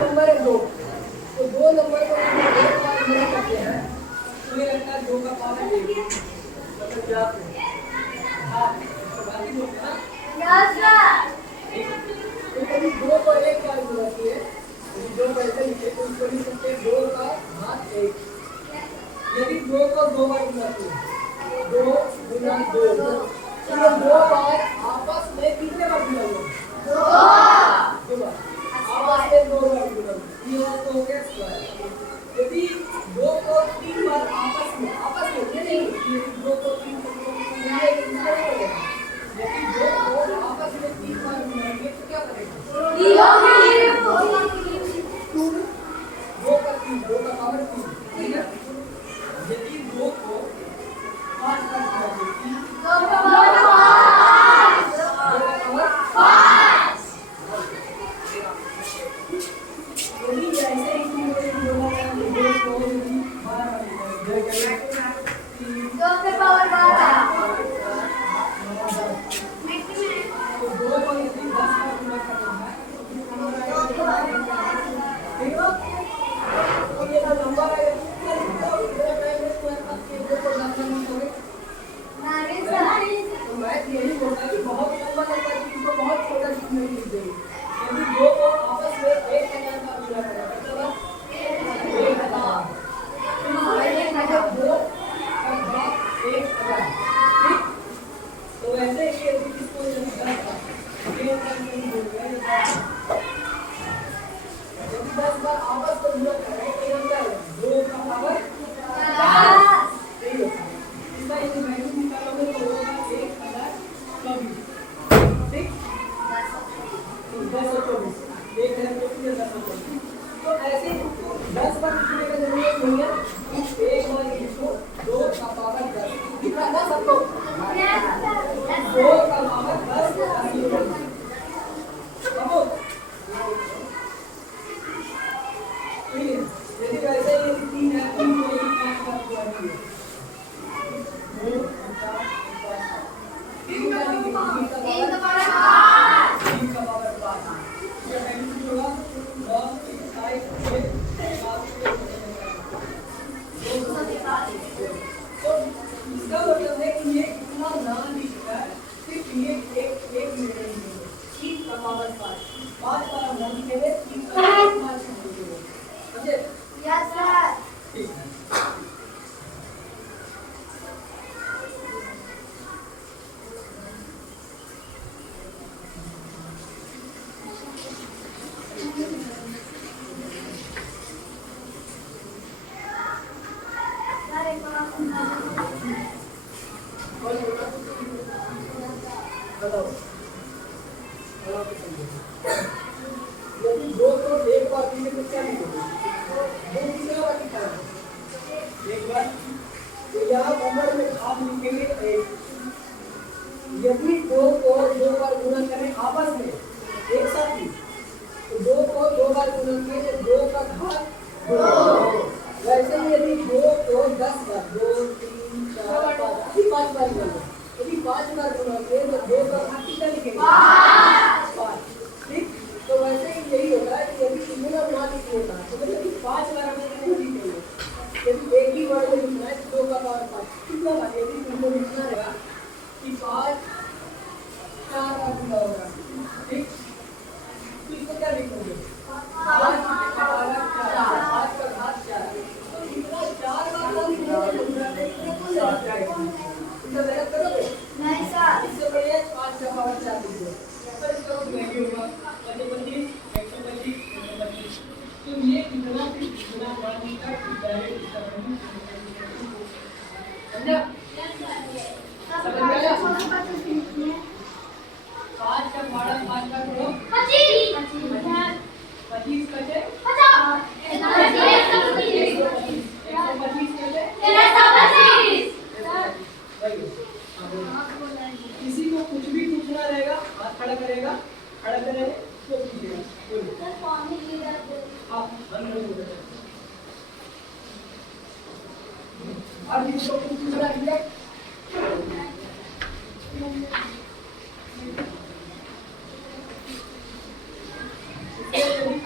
Number है 2, तो 2 number को एक बार गुणा करते हैं तो ये लगता है 2 का पावर 1 मतलब क्या हाँ तो बाकी बोलते हैं ना तो कभी 2 को एक बार गुणा किए यदि 2 को ऐसे लिखे तो इसको लिख सकते हैं 2 का घात 1। यदि 2 को 2 बार गुणा किए 2 गुना 2 तो ये 2 बार आपस में कितने बार गुणा हुआ 2 बार आपस में 2 बार गुणा ये तो हो गया स्क्वायर। यदि 2 को 3 बार आपस में ये नहीं यदि 2 को 3 बार यदि 2 को आपस में 3 बार गुणाएंगे तो क्या बनेगा 2 का 3 2 का पावर 3 ठीक है। यदि 2 को 5 बार गुणाएंगे 2 का पावर 5 यदि ऐसे ही बोला है 2 को 12 2 के पावर 12 तो 2 को यदि 10 बार गुणा करना है ठीक है तो ये जो नंबर है कितना इतना टाइम में स्क्वायर करके 2 को 10 बार करोगे नहीं सर तो मैं यही बोलता कि बहुत लंबा नंबर है इसको बहुत छोटा लिखने की जरूरत यदि 2 को आपस में 1000 बार गुणा करें मतलब 1000 2 का घात 1000 ठीक। तो वैसे ही यदि इसको यदि 10 बार यदि 10 बार आपस में गुणा करें तो यह क्या है 2 का पावर 10 इसका यदि वैल्यू निकालोगे तो होगा 1024 ठीक 1024 तो ऐसे 10 बार लिखने का जरूरत नहीं है एक बार इसको 2 का पावर 10 लिखा ना सबको 2 का पावर 10 यदि वैसे ही 3 है 3 को 5 बार गुणा किए 2 3 का पावर 5 ये वैल्यू होगा 9 5 6 तो इसका मतलब है कि ये इतना ना लिखकर सिर्फ ये एक मिनट में 3 का पावर 5 बार ना लिखेंगे 3 का पावर 5 लिखेंगे समझे यस सर ठीक है। यदि 2 को एक बार लिखे तो क्या लिखोगे 2 कितने बार लिखा है एक बार तो यहाँ नंबर में आप लिखेंगे 1। यदि 2 को 2 बार गुणा करें आपस में एक साथ ही तो 2 को 2 बार गुणा किए तो 2 का घात 2 वैसे ही यदि 2 को 10 बार 2 3 4 5 बार गुणा यदि 5 बार गुणा किए तो 2 का घात कितना लिखेंगे 5 ठीक। तो वैसे ही यही होता है कि यदि गुणा ना लिखने का तो यदि 5 बार हमें नहीं लिखेंगे यदि एक ही वर्ड में लिखना है तो 2 का पावर 5 कितना बार यदि तुमको लिखना रहेगा कि 5 4 बार गुणा होगा ठीक तो इसको क्या लिखोगे 5 का पावर 4 5 का घात 4 तो इतना 4 बार ना लिखने का मतलब है कि पूरा आ जाएगा इसका मेहनत करोगे नहीं सर इससे बढ़िया 5 का पावर 4 लिखो पर इसका वैल्यू होगा 25 125 125 तो ये कितना कितना पानी का डायरेक्ट इसका वैल्यू समझा समझ गया 5 का भाड़ा 5 का करो 25 कटे 50 125 कटे 325 किसी को कुछ भी पूछना रहेगा हाथ खड़ा करेगा खड़ा करेगा तो कीजिएगा हाँ और किसी को पूछना है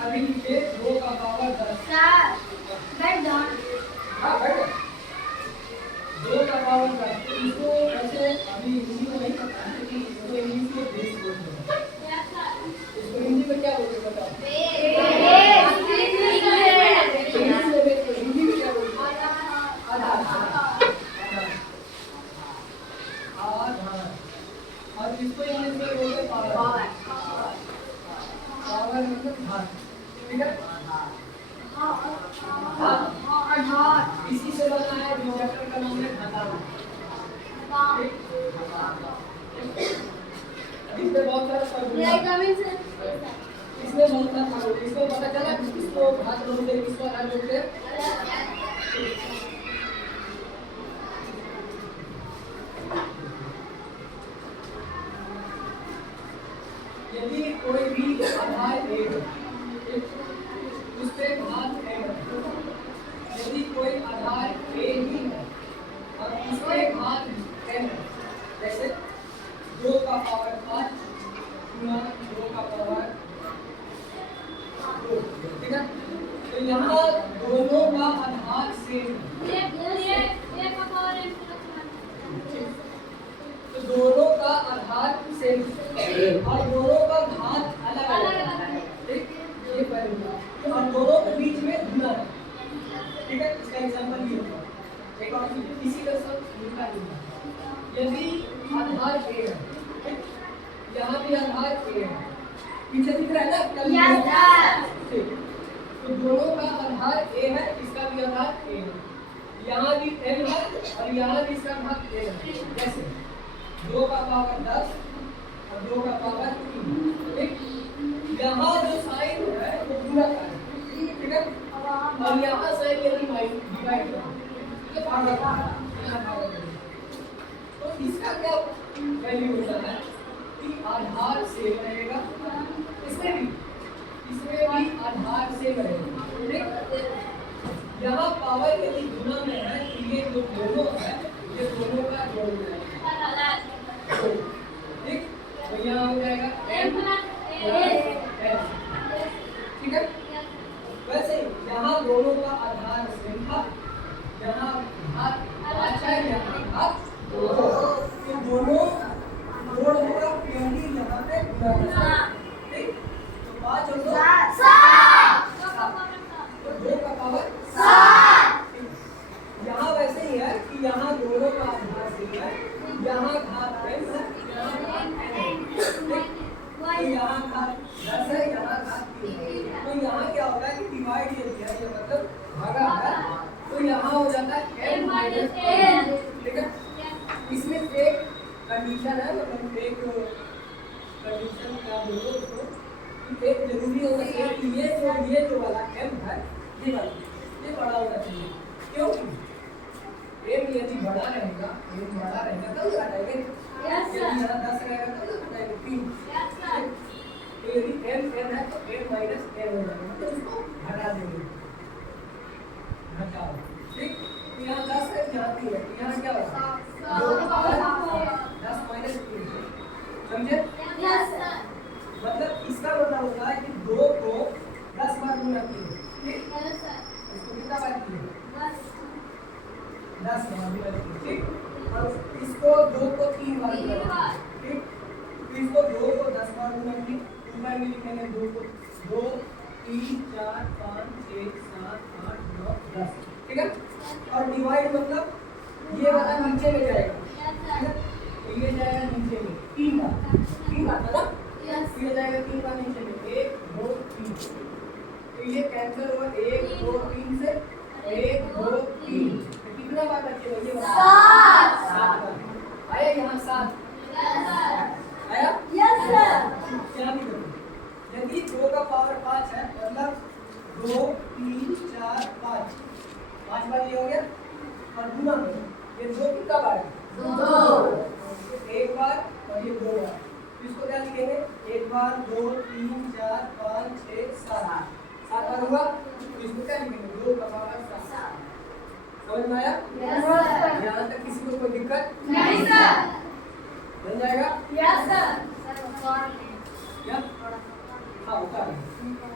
अभी लीजिए 2 का पावर 10। हाँ बैठ 2 का पावर 10। तो इसको ऐसे अभी हिंदी में नहीं पता है लेकिन इसको इंग्लिश में बेस बोलते हैं। इसको हिंदी में क्या बोलते हैं बताओ? हिंदी में क्या बोलते हैं? आधार। और इसको इंग्लिश में बोलते हैं पावर। पावर मतलब धार। ठीक है? हाँ इसी से बना है जो चैप्टर का नाम है धारा। इसमें बहुत सारा इसमें बहुत सारा इसको पता चला किसको हाथ बोलते हैं किसको हाथ बोलते हैं। यदि कोई भी आधार उस पे घात है, यदि कोई आधार ए ही है और उस पे घात n है, जैसे 2 का पावर 5 गुना 2 का पावर 2। ठीक है? तो यहाँ दोनों का आधार सेम है। तो दोनों का आधार सेम और दोनों का घात अलग अलग है। ठीक? ये पहले और दोनों के बीच में गुना है। ठीक है? इसका एग्जांपल ये होगा। एक और इसी का सब लिखा है। यदि आधार ए है, ठीक? यहाँ भी आधार ए है। पीछे दिख रहा है ना? ठीक। तो दोनों का आधार ए है, इसका भी आधार ए है। यहाँ भी n है और यहाँ भी इसका घात ए है। जैसे 2 का पावर 10 और 2 का पावर 3। ठीक? यहाँ जो साइन है वो गुणा का है। ठीक है? और यहाँ साइन ये डिवाइड का है। तो इसका क्या वैल्यू होता है कि आधार सेम रहेगा। इसमें भी आधार सेम रहेगा। ठीक? यहाँ पावर यदि गुना में है तो ये जो दोनों है ये दोनों का जोड़ है। ठीक? तो यहाँ हो जाएगा m n। ठीक है? वैसे यहाँ दोनों का आधार सेम था, यहाँ घात 5 है, यहाँ घात 2। तो दोनों जोड़ होगा क्योंकि यहाँ पे गुना है। ठीक? तो 5 और 2 7। तो 2 का पावर 7। यहाँ वैसे ही है कि यहाँ दोनों का आधार सेम है, यहाँ घात n है, यहाँ घात n है। तो यहाँ घात 10 है, यहाँ घात 3 है। तो यहाँ क्या होगा कि डिवाइड ये दिया ये मतलब भागा है, तो यहाँ हो जाता है n माइनस n। ठीक है? इसमें एक कंडीशन है, मतलब एक कंडीशन क्या बोलो उसको, एक जरूरी होगा कि ये जो वाला m है ये बड़ा होना चाहिए। क्यों? m यदि बड़ा रहेगा तब घटाएंगे। यदि यहाँ 10 रहेगा तब घटाएंगे 3। तो यदि m n है तो m माइनस n हो जाएगा, मतलब इसको घटा देंगे। घटाओ। ठीक? तो यहाँ 10 है, यहाँ 3 है, तो यहाँ क्या होगा 10 माइनस 3। समझे? मतलब इसका मतलब होता है कि 2 को 10 बार गुणा कीजिए। ठीक? इसको कितना बार कीजिए? 10 बार गुणा कीजिए। ठीक? और इसको 2 को 3 बार गुणा कीजिए। ठीक? तो इसको 2 को 10 बार गुणा कीजिए। 2 बार में लिखेंगे 2 को 2 3 4 5 6 7 8 9 10। ठीक है? और डिवाइड मतलब ये वाला नीचे में जाएगा। ठीक है? तो ये जाएगा नीचे में 3 बार ना? ये जाएगा 3 बार नीचे में 1 2 3। तो ये कैंसिल होगा 1 2 3 से 1 2 3। तो कितना बार बचेगा ये 7 बार। आया यहाँ 7? आया? Yes sir. क्या भी करो, यदि 2 का पावर 5 है मतलब 2 3 4 5 5 बार ये हो गया और गुना करो। ये 2 कितना बार है? 2। एक बार और ये 2 बार। इसको क्या लिखेंगे? 1 बार 2 3 4 5 6 7 बार होगा। तो इसको क्या लिखेंगे? 2 का पावर 7। समझ में आया? Yes sir. यहाँ तक किसी को कोई दिक्कत नहीं सर? बन जाएगा? Yes sir. हाँ होता है।